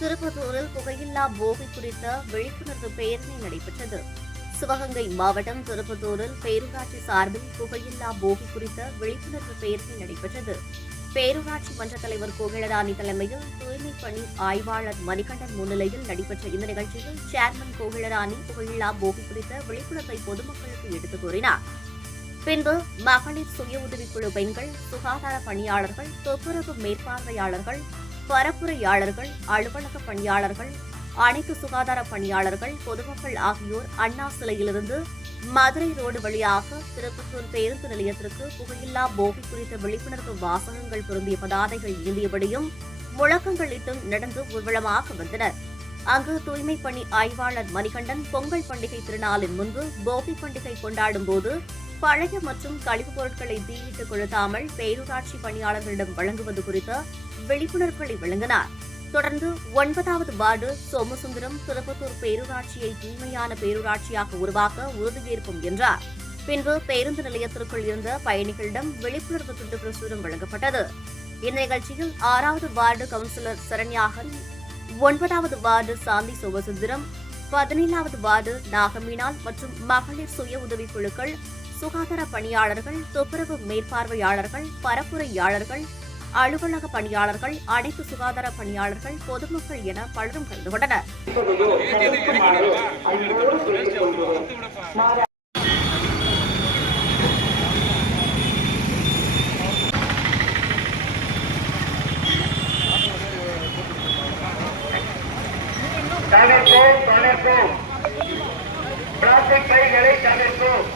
திருப்பத்தூரில் புகையில்லா போகி குறித்த விழிப்புணர்வு பேரணி நடைபெற்றது. சிவகங்கை மாவட்டம் திருப்பத்தூரில் பேரூராட்சி சார்பில் புகையில்லா போகி குறித்த விழிப்புணர்வு பேரணி நடைபெற்றது. பேரூராட்சி மன்ற தலைவர் கோகிலராணி தலைமையில் தூய்மை பணி ஆய்வாளர் மணிகண்டன் முன்னிலையில் நடைபெற்ற இந்த நிகழ்ச்சியில் சேர்மன் கோகிலராணி புகையில்லா போகி குறித்த விழிப்புணர்வை பொதுமக்களுக்கு எடுத்துக் கூறினார். பின்பு மகளிர் சுய உதவிக்குழு பெண்கள் சுகாதார பணியாளர்கள் துப்புரவு மேற்பார்வையாளர்கள் பரப்புரையாளர்கள் அலுவலக பணியாளர்கள் அனைத்து சுகாதார பணியாளர்கள் பொதுமக்கள் ஆகியோர் அண்ணா சிலையிலிருந்து மதுரை ரோடு வழியாக திருப்பத்தூர் பேருந்து நிலையத்திற்கு புகையில்லா போகி குறித்த விழிப்புணர்வு வாசகங்கள் பொருந்திய பதாதைகள் ஏந்தியபடியும் முழக்கங்களிட்டும் நடந்து ஊர்வலமாக வந்தனர். அங்கு தூய்மை பணி ஆய்வாளர் மணிகண்டன் பொங்கல் பண்டிகை திருநாளின் முன்பு போகி பண்டிகை கொண்டாடும் போது பழைய மற்றும் கழிவுப் பொருட்களை தீயிட்டு கொளுத்தாமல் பேரூராட்சி பணியாளர்களிடம் வழங்குவது குறித்த விழிப்புணர்வுகளை வழங்கினார். தொடர்ந்து ஒன்பதாவது வார்டு சோமசுந்தரம் திருப்பத்தூர் பேரூராட்சியை தூய்மையான பேரூராட்சியாக உருவாக்க உறுதியேற்போம் என்றார். பின்பு பேருந்து நிலையத்திற்குள் இருந்த பயணிகளிடம் விழிப்புணர்வு துண்டு பிரசுரம் வழங்கப்பட்டது. இந்நிகழ்ச்சியில் ஆறாவது வார்டு கவுன்சிலர் சரண்யாகன் ஒன்பதாவது வார்டு சாந்தி சோமசுந்தரம் பதினேழாவது வார்டு நாகமீனால் மற்றும் மகளிர் சுய உதவிக் குழுக்கள் சுகாதார பணியாளர்கள் துப்புரவு மேற்பார்வையாளர்கள் பரப்புரையாளர்கள் அலுவலக பணியாளர்கள் அனைத்து சுகாதார பணியாளர்கள் பொதுமக்கள் என பலரும் கலந்து கொண்டனர். தவிர்ப்போம் தவிர்ப்போம். பிளாஸ்டிக் பைகளை தவிர்ப்போம்.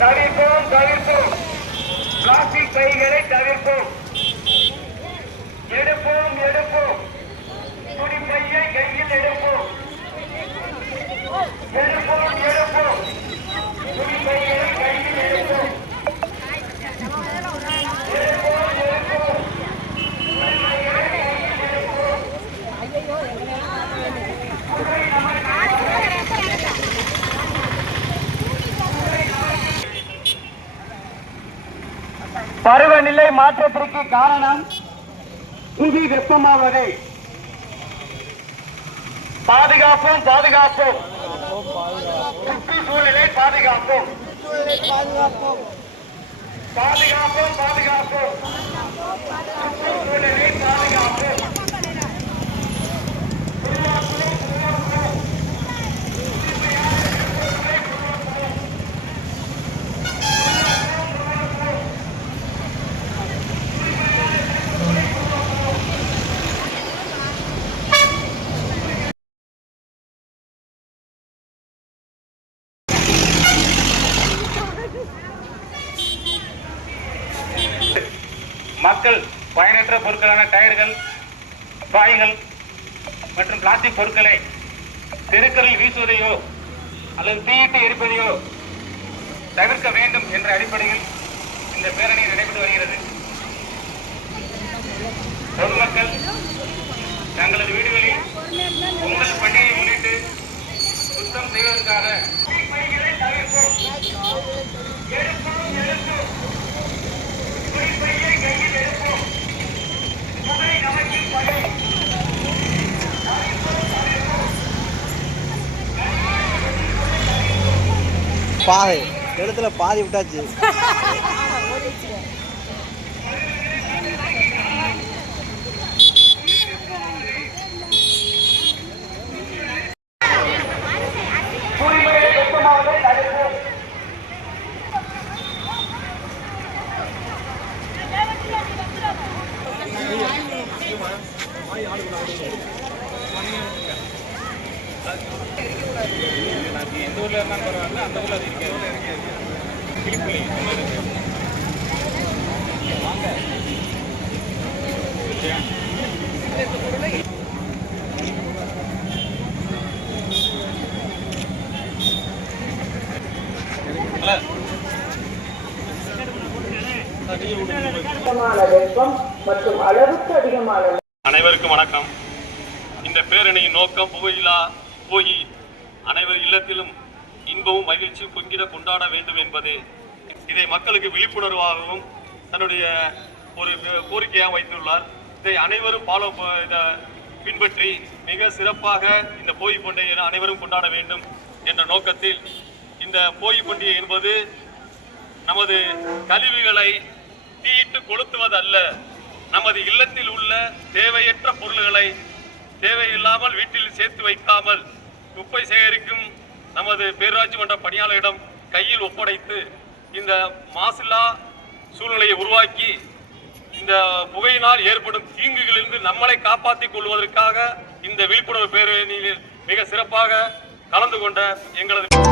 தவிர்ப்போம் தவிர்ப்போம். பிளாஸ்டிக் பைகளை தவிர்ப்போம். எடுப்போம் எடுப்போம் துணிப்பையை கையில் எடுப்போம் எடுப்போம் எடுப்போம் பருவநிலை மாற்றத்திற்கு காரணம் புவி வெப்பமாவதே பாதுகாப்போம் பாதுகாப்போம். சுற்றுச்சூழலை பாதுகாப்போம். பாதுகாப்போம் பாதுகாப்போம். சுற்றுச்சூழலை பாதுகாப்போம் மக்கள் பயனற்ற பொருட்களான டயர்கள் பாய்கள் மற்றும் பிளாஸ்டிக் பொருட்களை தெருக்களில் வீசுவதையோ அல்லது தீயிட்டு எரிப்பதையோ தவிர்க்க வேண்டும் என்ற அடிப்படையில் இந்த பேரணி நடைபெற்று வருகிறது. பொதுமக்கள் தங்களது வீடுகளில் பொங்கல் பண்டிகையை முன்னிட்டு சுத்தம் செய்வதற்காக பைகளை தவிர்ப்போம் எடுப்போம் எடுப்போம் துணிப்பையை கையில் எடுப்போம் புகை நமக்கு பகை பாதை. இடத்துல பாதி விட்டாச்சு. அதிகமான வெப்பம் மற்றும் அளவுக்கு அதிகமான அனைவருக்கும் வணக்கம். இந்த பேரணியின் நோக்கம் புகையிலா போகி. அனைவர் இல்லத்திலும் இன்பமும் மகிழ்ச்சியும் பொங்கிட கொண்டாட வேண்டும் என்பது. இதை மக்களுக்கு விழிப்புணர்வாகவும் தன்னுடைய ஒரு கோரிக்கையாக வைத்துள்ளார். இதை அனைவரும் ஃபாலோ இதை பின்பற்றி மிக சிறப்பாக இந்த போகி பண்டிகை அனைவரும் கொண்டாட வேண்டும் என்ற நோக்கத்தில் இந்த போகி பண்டிகை என்பது நமது கழிவுகளை தீயிட்டு கொளுத்துவதல்ல. நமது இல்லத்தில் உள்ள தேவையற்ற பொருள்களை தேவையில்லாமல் வீட்டில் சேர்த்து வைக்காமல் குப்பை சேகரிக்கும் நமது பேரூராட்சி மன்ற பணியாளரிடம் கையில் ஒப்படைத்து இந்த மாசில்லா சூழ்நிலையை உருவாக்கி இந்த புகையினால் ஏற்படும் தீங்குகளிலிருந்து நம்மளை காப்பாற்றிக் கொள்வதற்காக இந்த விழிப்புணர்வு பேரணியில் மிக சிறப்பாக கலந்து கொண்ட எங்களது